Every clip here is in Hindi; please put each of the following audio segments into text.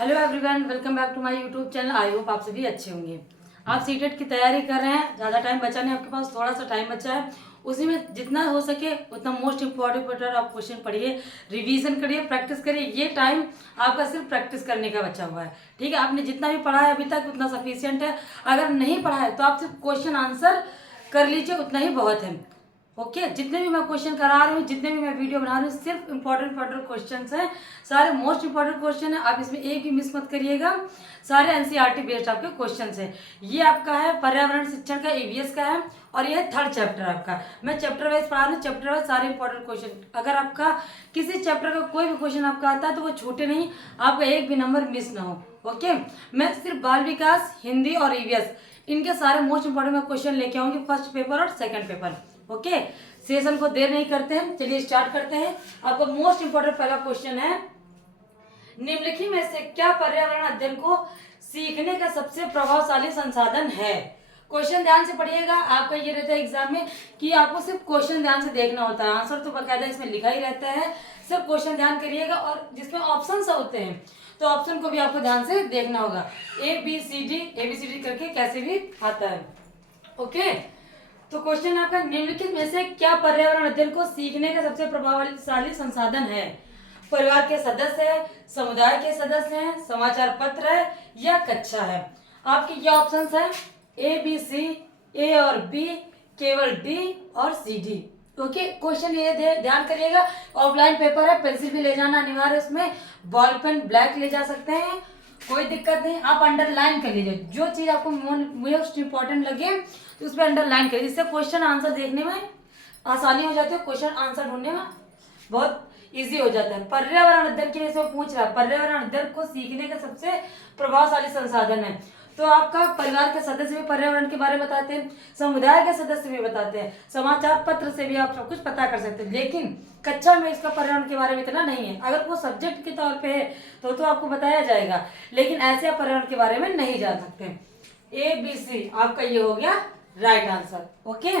Hello everyone, welcome back to my YouTube channel. I hope आप सभी अच्छे होंगे। आप सीटेट की तैयारी कर रहे हैं, ज़्यादा टाइम बचा नहीं, आपके पास थोड़ा सा टाइम बचा है। उसी में जितना हो सके उतना मोस्ट इम्पोर्टेंट आप क्वेश्चन पढ़िए, रिवीजन करिए, प्रैक्टिस करिए। ये टाइम आपका सिर्फ प्रैक्टिस करने का बचा हुआ है, ठीक है। आपने जितना भी पढ़ा है अभी तक उतना सफिशियंट है। अगर नहीं पढ़ा है तो आप सिर्फ क्वेश्चन आंसर कर लीजिए, उतना ही बहुत है। ओके जितने भी मैं क्वेश्चन करा रही हूँ, जितने भी मैं वीडियो बना रही हूँ, सिर्फ इंपॉर्टेंट क्वेश्चन हैं, सारे मोस्ट इंपॉर्टेंट क्वेश्चन है। आप इसमें एक भी मिस मत करिएगा, सारे एनसीईआरटी बेस्ड आपके क्वेश्चन है। ये आपका है पर्यावरण शिक्षण का, ईवीएस का है, और ये थर्ड चैप्टर आपका। मैं चैप्टर वाइज पढ़ा रही हूँ, चैप्टर वाइज सारे इंपॉर्टेंट क्वेश्चन। अगर आपका किसी चैप्टर का कोई भी क्वेश्चन आपका आता है तो वो छूटे नहीं, आपका एक भी नंबर मिस ना हो। ओके मैं सिर्फ बाल विकास, हिंदी और ईवीएस, इनके सारे मोस्ट इंपॉर्टेंट मैं क्वेश्चन लेके आऊंगी, फर्स्ट पेपर और सेकंड पेपर। ओके सेशन को देर नहीं करते हैं, चलिए स्टार्ट करते हैं। आपका मोस्ट इंपॉर्टेंट पहला क्वेश्चन है, निम्नलिखित में से क्या पर्यावरण अध्ययन को सीखने का सबसे प्रभावशाली संसाधन है। क्वेश्चन ध्यान से पढ़िएगा। आपका ये रहता है एग्जाम में कि आपको सिर्फ क्वेश्चन ध्यान से देखना होता है, आंसर तो बकायदा इसमें लिखा ही रहता है। सिर्फ क्वेश्चन ध्यान करिएगा, और जिसमें ऑप्शन होते हैं तो ऑप्शन को भी आपको ध्यान से देखना होगा। ABCD करके कैसे भी आता है। ओके तो क्वेश्चन आपका, निम्नलिखित में से क्या पर्यावरण अध्ययन को सीखने का सबसे प्रभावशाली संसाधन है। परिवार के सदस्य है, समुदाय के सदस्य हैं, समाचार पत्र है, या कक्षा है। आपके ये ऑप्शंस है ABC, A और B, केवल D और CD। ओके क्वेश्चन ये ध्यान करिएगा, ऑफलाइन पेपर है, पेंसिल भी ले जाना अनिवार्य, उसमें बॉल पेन ब्लैक ले जा सकते हैं, कोई दिक्कत नहीं। आप अंडरलाइन कर लीजिए, जो चीज आपको मोस्ट इंपॉर्टेंट लगे तो उस पर अंडरलाइन करिए, इससे क्वेश्चन आंसर देखने में आसानी हो जाती है, क्वेश्चन आंसर ढूंढने में बहुत इजी हो जाता है। पर्यावरण अध्ययन के लिए से पूछ रहा है, पर्यावरण अध्ययन को सीखने का सबसे प्रभावशाली संसाधन है, तो आपका परिवार के सदस्य भी पर्यावरण के बारे में बताते हैं, समुदाय के सदस्य भी बताते हैं, समाचार पत्र से भी आप सब कुछ पता कर सकते हैं। लेकिन कक्षा में इसका पर्यावरण के बारे में इतना नहीं है। अगर वो सब्जेक्ट के तौर पे है तो आपको बताया जाएगा, लेकिन ऐसे आप पर्यावरण के बारे में नहीं जान सकते। ABC आपका ये हो गया right answer. Okay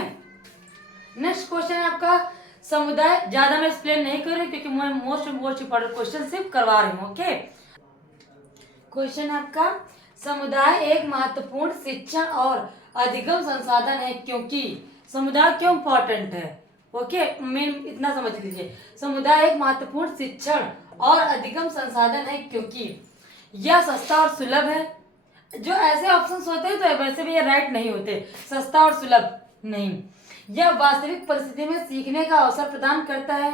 next question है आपका, समुदाय। ज्यादा मैं एक्सप्लेन नहीं कर रही क्योंकि मैं मोस्ट इंपॉर्टेंट क्वेश्चन सिर्फ करवा रही हूँ। ओके क्वेश्चन आपका, समुदाय एक महत्वपूर्ण शिक्षण और अधिगम संसाधन है क्योंकि। समुदाय क्यों इंपॉर्टेंट है। ओके मेन इतना समझ लीजिए, समुदाय एक महत्वपूर्ण शिक्षण और अधिगम संसाधन है क्योंकि यह सस्ता और सुलभ है। जो ऐसे ऑप्शंस होते हैं तो वैसे भी ये राइट नहीं होते, सस्ता और सुलभ नहीं। यह वास्तविक परिस्थिति में सीखने का अवसर प्रदान करता है,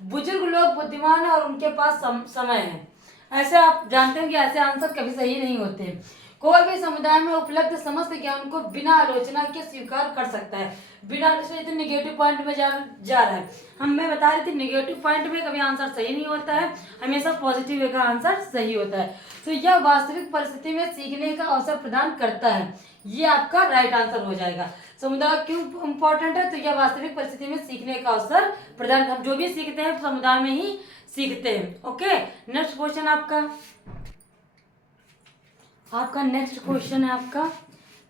बुजुर्ग लोग बुद्धिमान है और उनके पास समय है। ऐसे आप जानते हैं कि ऐसे आंसर कभी सही नहीं होते। कोई भी समुदाय में उपलब्ध समस्त ज्ञान को बिना आलोचना के स्वीकार कर सकता है, बिना आलोचना। निगेटिव पॉइंट में जा रहा है, मैं बता रही थी निगेटिव पॉइंट में कभी आंसर सही नहीं होता है, हमेशा पॉजिटिव वे का आंसर सही होता है। तो यह वास्तविक परिस्थिति में सीखने का अवसर प्रदान करता है, ये आपका राइट आंसर हो जाएगा। समुदाय क्यों इंपॉर्टेंट है, तो यह वास्तविक परिस्थिति में सीखने का अवसर प्रदान, हम जो भी सीखते हैं समुदाय में ही सीखते हैं। ओके नेक्स्ट क्वेश्चन आपका नेक्स्ट क्वेश्चन है आपका,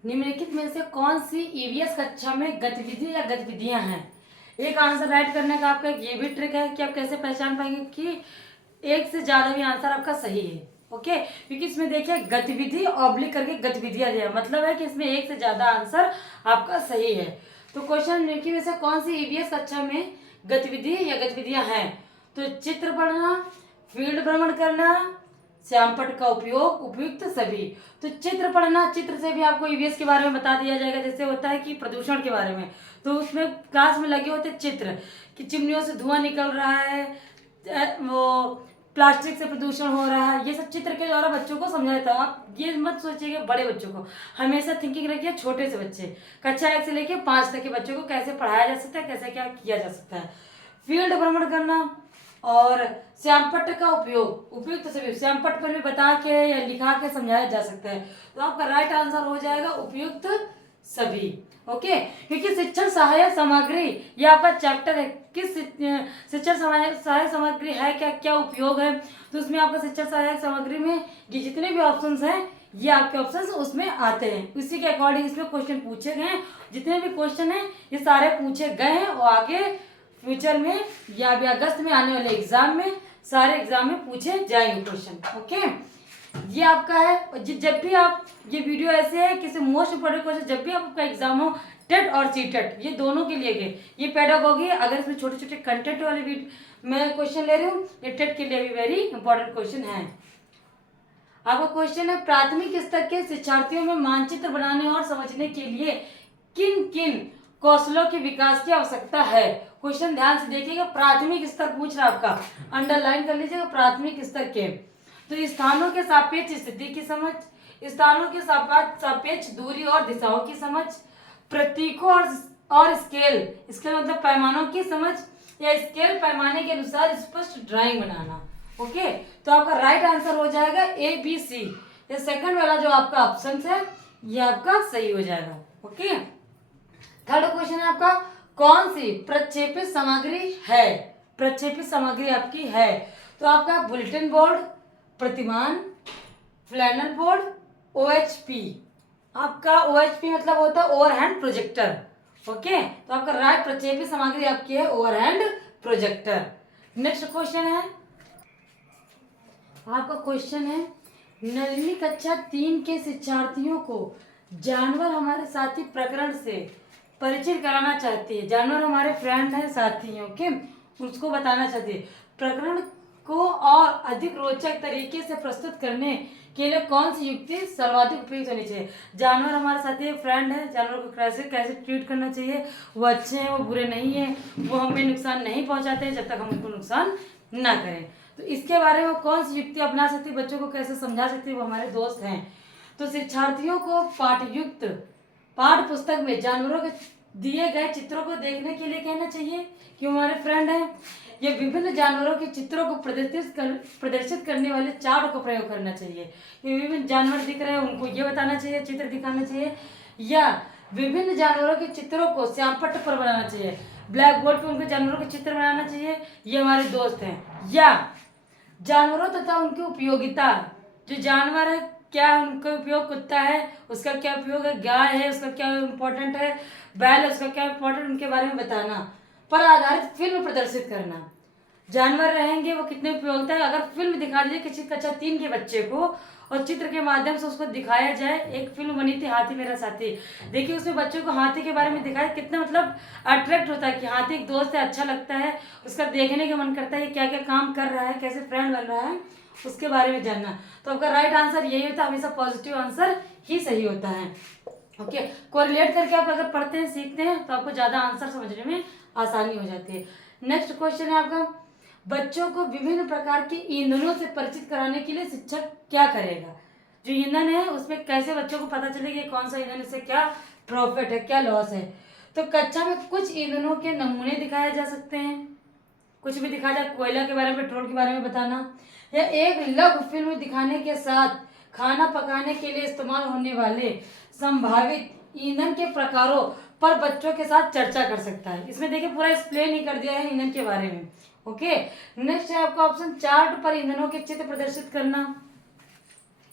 निम्नलिखित में से कौन सी ईवीएस कक्षा में गतिविधि या गतिविधियां हैं। एक आंसर राइट करने का आपका ये भी ट्रिक है कि आप कैसे पहचान पाएंगे कि एक से ज्यादा भी आंसर आपका सही है। ओके क्योंकि इसमें देखिए गतिविधि ऑब्लिक करके गतिविधियां दिया, मतलब है कि इसमें एक से ज्यादा आंसर आपका सही है। तो क्वेश्चन निम्नलिखित में से कौन सी ईवीएस कक्षा में गतिविधि या गतिविधियां हैं, तो चित्र पढ़ना, फील्ड भ्रमण करना, श्यामपट्ट का उपयोग, उपयुक्त सभी। तो चित्र पढ़ना, चित्र से भी आपको ईवीएस के बारे में बता दिया जाएगा। जैसे होता है कि प्रदूषण के बारे में, तो उसमें क्लास में लगे होते चित्र कि चिमनियों से धुआं निकल रहा है, वो प्लास्टिक से प्रदूषण हो रहा है, ये सब चित्र के द्वारा बच्चों को समझाया था। आप ये मत सोचिएगा बड़े बच्चों को, हमेशा थिंकिंग रखिए छोटे से बच्चे, कक्षा 1 से लेके 5 तक के बच्चों को कैसे पढ़ाया जा सकता है, कैसे क्या किया जा सकता है। फील्ड भ्रमण करना और श्यामपट्ट का उपयोग, उपयुक्त सभी, श्यामपट्ट पर भी बता के या लिखा के समझाया जा सकता है। तो आपका राइट आंसर हो जाएगा उपयुक्त सभी। ओके क्योंकि शिक्षण सहायक सामग्री ये आपका चैप्टर है, किस शिक्षण सहायक सामग्री है, क्या क्या उपयोग है। तो उसमें आपका शिक्षण सहायक सामग्री में ये जितने भी ऑप्शंस हैं ये आपके ऑप्शंस उसमें आते हैं, उसी के अकॉर्डिंग इसमें क्वेश्चन पूछे गए हैं। जितने भी क्वेश्चन हैं ये सारे पूछे गए हैं और आगे फ्यूचर में या अभी अगस्त में आने वाले एग्जाम में सारे एग्जाम में पूछे जाएंगे क्वेश्चन। ओके ये आपका है। और जब भी आप, ये वीडियो ऐसे है किसी मोस्ट इंपोर्टेंट क्वेश्चन, जब भी आपका एग्जाम हो, टेट और सीटेट, ये दोनों के लिए गए। ये पेडागोगी, अगर इसमें छोटे छोटे कंटेंट वाले मैं क्वेश्चन ले रही हूँ, ये टेट के लिए भी वेरी इंपॉर्टेंट क्वेश्चन है। आपका क्वेश्चन है, प्राथमिक स्तर के शिक्षार्थियों में मानचित्र बनाने और समझने के लिए किन किन कौशलों के विकास की आवश्यकता है। क्वेश्चन ध्यान से देखिएगा, प्राथमिक स्तर पूछ रहा है आपका, अंडरलाइन कर लीजिएगा प्राथमिक स्तर के। तो स्थानों के सापेक्ष स्थिति की समझ, स्थानों के सापेक्ष दूरी और दिशाओं की समझ, प्रतीकों और स्केल मतलब पैमानों की समझ, या स्केल पैमाने के अनुसार स्पष्ट ड्राइंग बनाना। ओके, तो आपका राइट आंसर हो जाएगा ए बी सी। ये सेकंड वाला जो आपका ऑप्शन है ये आपका सही हो जाएगा। ओके, थर्ड क्वेश्चन है आपका, कौन सी प्रक्षेपित सामग्री है। प्रक्षेपित सामग्री आपकी है, तो आपका बुलेटिन बोर्ड, प्रतिमान, फ्लैनल बोर्ड, OHP। आपका OHP मतलब होता है ओवरहेड प्रोजेक्टर। ओके, तो आपका राइट प्रक्षेपित सामग्री आपकी है ओवरहेड प्रोजेक्टर। नेक्स्ट क्वेश्चन है आपका, क्वेश्चन है, नवीं कक्षा 3 के शिक्षार्थियों को जानवर हमारे साथी प्रकरण से परिचित कराना चाहती है। जानवर हमारे फ्रेंड हैं, साथी हैं। ओके, उसको बताना चाहती है। प्रकरण को और अधिक रोचक तरीके से प्रस्तुत करने के लिए कौन सी युक्ति सर्वाधिक उपयुक्त होनी चाहिए। जानवर हमारे साथी फ्रेंड है, जानवर को कैसे कैसे ट्रीट करना चाहिए, वो अच्छे हैं, वो बुरे नहीं है, वो हमें नुकसान नहीं पहुंचाते हैं जब तक हम उनको नुकसान ना करें। तो इसके बारे में कौन सी युक्ति अपना सकती है, बच्चों को कैसे समझा सकती है, वो हमारे दोस्त हैं। तो शिक्षार्थियों को पाठयुक्त पाठ्य पुस्तक में जानवरों के दिए गए चित्रों को देखने के लिए कहना चाहिए कि हमारे फ्रेंड हैं। ये विभिन्न जानवरों के चित्रों को प्रदर्शित करने वाले चार्ट को प्रयोग करना चाहिए। ये विभिन्न जानवर दिख रहे हैं, उनको ये बताना चाहिए, चित्र दिखाना चाहिए, या विभिन्न जानवरों के चित्रों को श्यामपट्ट पर बनाना चाहिए, ब्लैक बोर्ड पे उनके जानवरों के चित्र बनाना चाहिए, ये हमारे दोस्त हैं। या जानवरों तथा उनकी उपयोगिता, जो जानवर है क्या उनका उपयोग, कुत्ता है उसका क्या उपयोग है, गाय है उसका क्या इम्पोर्टेंट है, बैल है उसका क्या इम्पोर्टेंट, उनके बारे में बताना, पर आधारित फिल्म प्रदर्शित करना। जानवर रहेंगे वो कितने उपयोगिता है, अगर फिल्म दिखा दीजिए किसी कक्षा 3 के बच्चे को और चित्र के माध्यम से उसको दिखाया जाए। एक फिल्म बनी थी हाथी मेरा साथी, देखिए उसमें बच्चों को हाथी के बारे में दिखाया, कितना मतलब अट्रैक्ट होता है कि हाथी एक दोस्त है, अच्छा लगता है, उसका देखने का मन करता है, क्या क्या काम कर रहा है, कैसे फ्रेंड बन रहा है, उसके बारे में जानना। तो आपका राइट आंसर यही होता है, हमेशा पॉजिटिव आंसर ही सही होता है। ओके, कोरिलेट करके आप अगर पढ़ते हैं सीखते हैं तो आपको ज़्यादा आंसर समझने में आसानी हो जाती है। नेक्स्ट क्वेश्चन है आपका, बच्चों को विभिन्न प्रकार के ईंधनों से परिचित कराने के लिए शिक्षक क्या करेगा। जो ईंधन है उसमें कैसे बच्चों को पता चलेगा कि कौन सा ईंधन से क्या प्रॉफिट है, क्या लॉस है। तो कक्षा में कुछ ईंधनों के नमूने दिखाए जा सकते हैं, कुछ भी दिखाया जाए, कोयला के बारे में, पेट्रोल के बारे में बताना, या एक लघु फिल्म दिखाने के साथ खाना पकाने के लिए इस्तेमाल होने वाले संभावित ईंधन के प्रकारों पर बच्चों के साथ चर्चा कर सकता है। इसमें देखिए पूरा एक्सप्लेन ही कर दिया है ईंधन के बारे में। ओके, नेक्स्ट है आपका ऑप्शन, चार्ट पर ईंधनों के चित्र प्रदर्शित करना,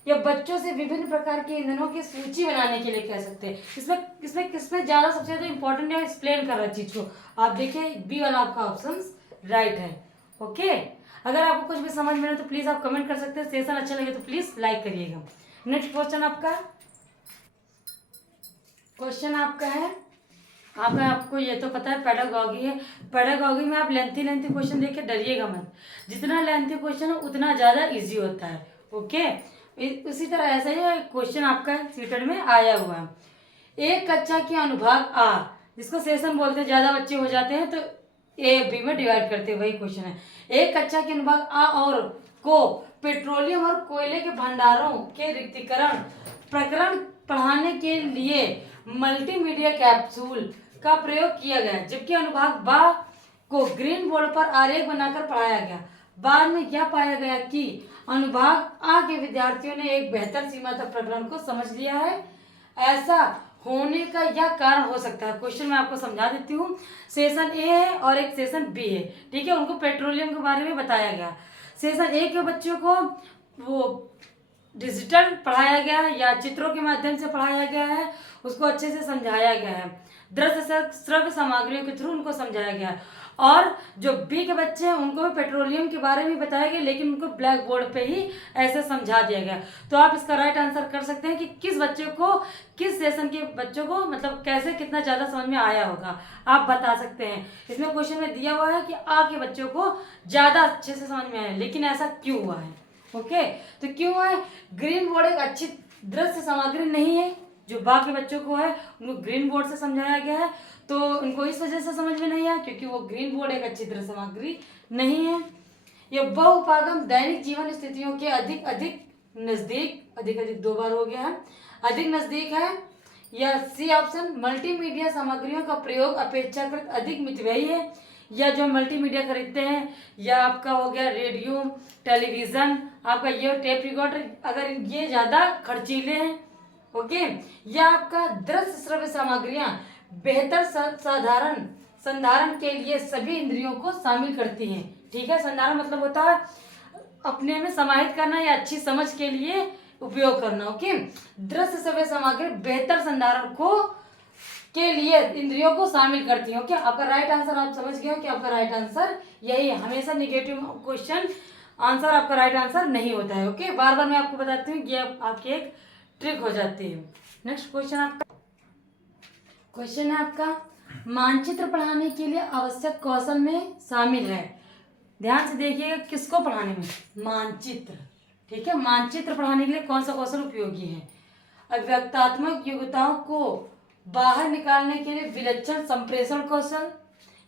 या बच्चों से विभिन्न प्रकार के ईंधनों की सूची बनाने के लिए कह सकते हैं। इसमें ज्यादा सबसे ज्यादा इंपॉर्टेंट है एक्सप्लेन कर रहा है चीज को। आप देखिए बी वाला आपका ऑप्शन राइट है। ओके, अगर आपको कुछ भी समझ में आए तो प्लीज आप कमेंट कर सकते हैं, सेशन अच्छा लगे तो प्लीज लाइक करिएगा। नेक्स्ट क्वेश्चन आपका, क्वेश्चन आपका है, आपको ये तो पता है पेडागॉगी है। पेडागॉगी में आप लेंथी क्वेश्चन देख के डरिएगा मत, जितना लेंथी क्वेश्चन है उतना ज़्यादा इजी होता है। ओके, उसी तरह ऐसा ही क्वेश्चन आपका सीटेड में आया हुआ है। एक कक्षा के अनुभाग आ, जिसको सेशन बोलते हैं, ज़्यादा बच्चे हो जाते हैं तो ए बी में डिवाइड करते हैं, वही क्वेश्चन है। एक कक्षा के अनुभाग आ और को पेट्रोलियम और कोयले के भंडारों के रिक्तीकरण प्रकरण पढ़ाने के लिए मल्टीमीडिया कैप्सूल का प्रयोग किया गया, जबकि अनुभाग बा को ग्रीन बोर्ड पर आरेख बनाकर पढ़ाया गया। बाद में यह पाया गया कि अनुभाग आ के विद्यार्थियों ने एक बेहतर सीमा तक प्रकरण को समझ लिया है। ऐसा होने का यह कारण हो सकता है। क्वेश्चन मैं आपको समझा देती हूँ। सेशन ए है और एक सेशन बी है, ठीक है। उनको पेट्रोलियम के बारे में बताया गया। सेशन ए के बच्चों को वो डिजिटल पढ़ाया गया या चित्रों के माध्यम से पढ़ाया गया है, उसको अच्छे से समझाया गया है। दृश्य श्रव्य सामग्रियों के थ्रू उनको समझाया गया है। और जो बी के बच्चे हैं उनको भी पेट्रोलियम के बारे में बताया गया, लेकिन उनको ब्लैक बोर्ड पे ही ऐसे समझा दिया गया। तो आप इसका राइट आंसर कर सकते हैं कि किस बच्चे को, किस सेशन के बच्चों को मतलब कैसे कितना ज़्यादा समझ में आया होगा, आप बता सकते हैं। इसमें क्वेश्चन में दिया हुआ है कि आपके बच्चों को ज़्यादा अच्छे से समझ में आया, लेकिन ऐसा क्यों हुआ है? ओके, तो क्यों हुआ है? ग्रीन बोर्ड एक अच्छी दृश्य सामग्री नहीं है, जो बाकी बच्चों को है उनको ग्रीन बोर्ड से समझाया गया है, तो उनको इस वजह से समझ में नहीं आया क्योंकि वो ग्रीन बोर्ड एक अच्छी दृश्य सामग्री नहीं है। यह बहुउपागम दैनिक जीवन स्थितियों के अधिक अधिक नज़दीक 2 बार हो गया है, अधिक नज़दीक है। या सी ऑप्शन, मल्टीमीडिया सामग्रियों का प्रयोग अपेक्षाकृत अधिक मितव्ययी है। या जो मल्टीमीडिया खरीदते हैं, या आपका हो गया रेडियो, टेलीविज़न, आपका ये टेप रिकॉर्डर, अगर ये ज़्यादा खर्चीले हैं। ओके, या आपका दृश्य श्रव्य सामग्रियाँ बेहतर साधारण संधारण के लिए सभी इंद्रियों को शामिल करती हैं। ठीक है, संधारण मतलब होता है अपने में समाहित करना या अच्छी समझ के लिए उपयोग करना। ओके, दृश्य श्रव्य सामग्री बेहतर संधारण को के लिए इंद्रियों को शामिल करती है। ओके, आपका राइट आंसर आप समझ गए हो कि आपका राइट आंसर यही है। हमेशा निगेटिव क्वेश्चन आंसर आपका राइट आंसर नहीं होता है। ओके, बार बार मैं आपको बताती हूँ, ये आपकी एक ट्रिक हो जाती है। नेक्स्ट क्वेश्चन है आपका मानचित्र पढ़ाने के लिए आवश्यक कौशल में शामिल है। ध्यान से देखिएगा, किसको पढ़ाने में? मानचित्र। ठीक है, मानचित्र पढ़ाने के लिए कौन सा कौशल उपयोगी है? अव्यक्तात्मक योग्यताओं को बाहर निकालने के लिए विलक्षण संप्रेषण कौशल,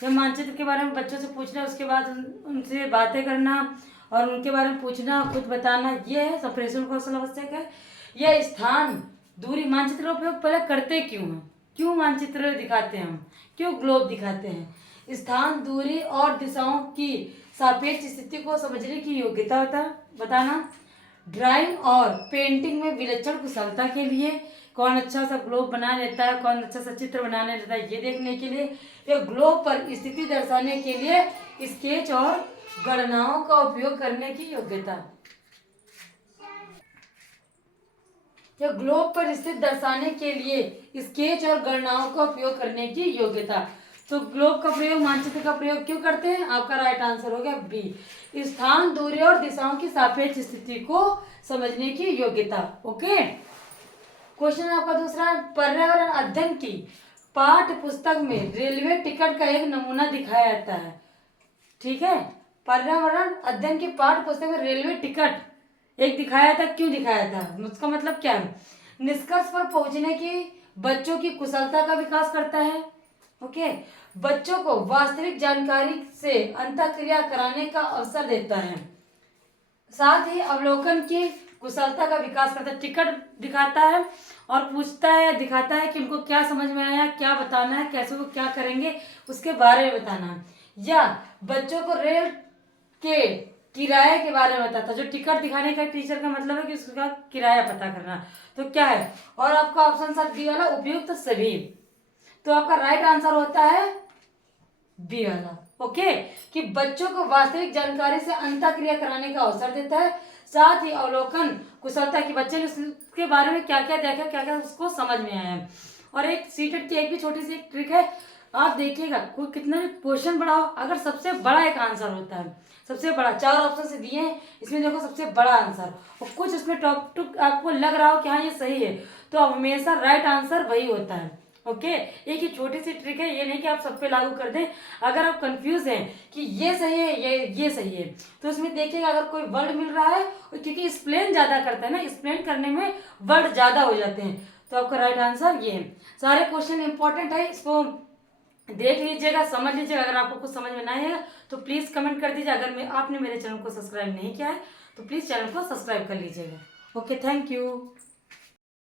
या मानचित्र के बारे में बच्चों से पूछना, उसके बाद उनसे बातें करना और उनके बारे में पूछना, खुद बताना, ये है संप्रेषण कौशल आवश्यक है। यह स्थान दूरी, मानचित्र का उपयोग पहले करते क्यों हैं? क्यों मानचित्र दिखाते हैं हम? क्यों ग्लोब दिखाते हैं? स्थान, दूरी और दिशाओं की सापेक्ष स्थिति को समझने की योग्यता बताना। ड्राइंग और पेंटिंग में विलक्षण कुशलता के लिए, कौन अच्छा सा ग्लोब बना लेता है, कौन अच्छा सा चित्र बनाने लेता है, ये देखने के लिए। या ग्लोब पर स्थिति दर्शाने के लिए स्केच और गणनाओं का उपयोग करने की योग्यता। या ग्लोब पर स्थिति दर्शाने के लिए स्केच और गणनाओं का उपयोग करने की योग्यता। तो ग्लोब का प्रयोग, मानचित्र का प्रयोग क्यों करते हैं? आपका राइट आंसर हो गया बी, स्थान, दूरी और दिशाओं की सापेक्ष स्थिति को समझने की योग्यता। ओके, क्वेश्चन आपका दूसरा, पर्यावरण अध्ययन की पाठ्य पुस्तक में रेलवे टिकट का एक नमूना दिखाया जाता है। ठीक है, पर्यावरण अध्ययन की पाठ्य पुस्तक में रेलवे टिकट एक दिखाया था, क्यों दिखाया था? उसका मतलब क्या है? निष्कर्ष पर पहुंचने की बच्चों की कुशलता का विकास करता है। ओके, बच्चों को वास्तविक जानकारी से अंतःक्रिया कराने का अवसर देता है, साथ ही अवलोकन की कुशलता का विकास करता है। टिकट दिखाता है और पूछता है, दिखाता है कि उनको क्या समझ में आया, क्या बताना है, कैसे वो क्या करेंगे, उसके बारे में बताना है। या बच्चों को रेल के किराए के बारे में बताता। जो टिकट दिखाने का टीचर का मतलब है कि उसका किराया पता करना। तो क्या है? और आपका ऑप्शन सर बी वाला, उपयुक्त सभी। तो आपका राइट आंसर होता है बी वाला। ओके, कि बच्चों को वास्तविक जानकारी से अंतःक्रिया कराने का अवसर देता है, साथ ही अवलोकन कुशलता की बच्चे ने उसके बारे में क्या क्या देखा, क्या क्या उसको समझ में आया है। और एक सीटेट की एक भी छोटी सी एक ट्रिक है, आप देखिएगा कोई कितना भी क्वेश्चन बड़ा हो, अगर सबसे बड़ा एक आंसर होता है, सबसे बड़ा 4 ऑप्शन से दिए हैं, इसमें देखो सबसे बड़ा आंसर, और कुछ उसमें टॉप टू आपको लग रहा हो कि हाँ ये सही है, तो हमेशा राइट आंसर वही होता है। ओके, एक ही छोटी सी ट्रिक है, ये नहीं कि आप सब पे लागू कर दें। अगर आप कंफ्यूज हैं कि ये सही है ये सही है, तो उसमें देखिएगा अगर कोई वर्ड मिल रहा है, क्योंकि एक्सप्लेन ज़्यादा करता है ना, एक्सप्लेन करने में वर्ड ज़्यादा हो जाते हैं, तो आपका राइट आंसर ये है। सारे क्वेश्चन इंपॉर्टेंट है, इसको देख लीजिएगा, समझ लीजिएगा। अगर आपको कुछ समझ में ना आएगा तो प्लीज़ कमेंट कर दीजिए। अगर आपने मेरे चैनल को सब्सक्राइब नहीं किया है तो प्लीज़ चैनल को सब्सक्राइब कर लीजिएगा। Okay, thank you.